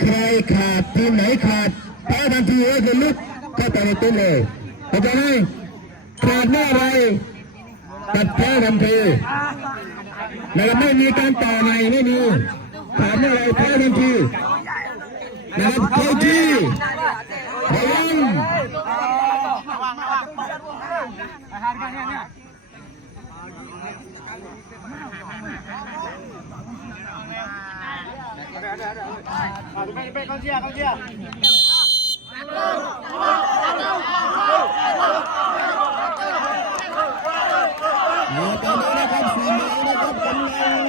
ใครขาดทีมไหนขาดแพ้ทันทีก็คือลุกเข้าไปในตู้เลยเข้าใจไหมขาดเมื่อไรตัดแพ้ทันทีนะครับไม่มีการต่อใหม่ไม่มีขาดเมื่อไรแพ้ทันทีนะครับเข้าที่ระวังเอาตอนนี้นะครับสีเหลืองนะครับกำลัง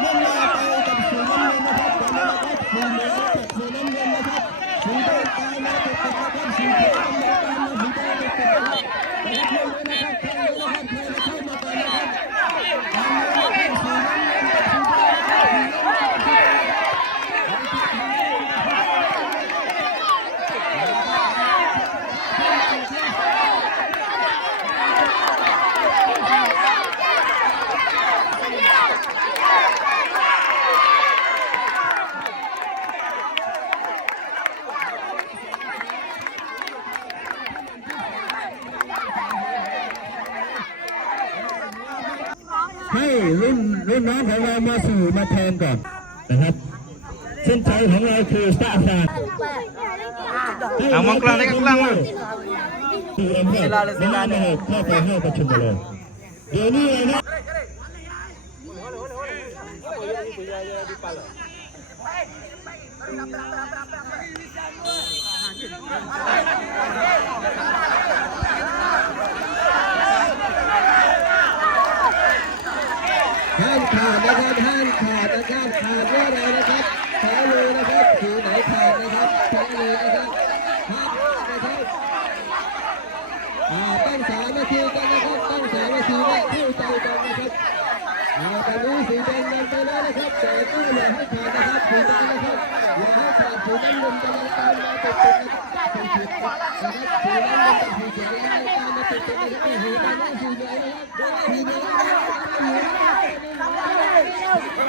มุ่งหน้าไปกับสีน้ำเงินนะครับตอนนี้นะครับสีเหลืองกับสีน้ำเงินนะครับสีแดงตายมาติดๆนะครับสีเขียวกำลังตามมาสีแดงติดๆนะครับนะครับเรื่องนี้นะครับใครนะครับใครเข้ามาก่อนนะครับตามมานะครับสีน้ำเงินกับสีแดงนะครับ ให้รุ่นรุ่นน้องของเรามาสู่มาแทนก่อนนะครับเส้นชัยของเราคือสตาร์ทเอามองกลางได้กลางมั้งคือเอ็มเอเวลามาเลยเข้าไปให้ประชุมกันเลยเดี๋ยวนี้เลยนะ ห้ามขาดนะครับห้ามขาดนะครับขาดเมื่อไรนะครับแพ้เลยนะครับสีไหนขาดนะครับแพ้เลยนะครับห้ามนะครับตั้งสามนาทีกันนะครับตั้งสามนาทีและเข้าใจกันนะครับอ่าตอนนี้สีแดงนำไปแล้วนะครับแต่ก็อย่าให้ขาดนะครับสีแดงนะครับอย่าให้ขาดสีน้ำเงินกำลังตามมาติดๆนะครับสีเขียวนะครับสีน้ำเงินกับสีเขียวกำลังตามมาติดๆนะครับโอ้โหตอนนี้สีแดงนะครับสีแดงนะครับ สี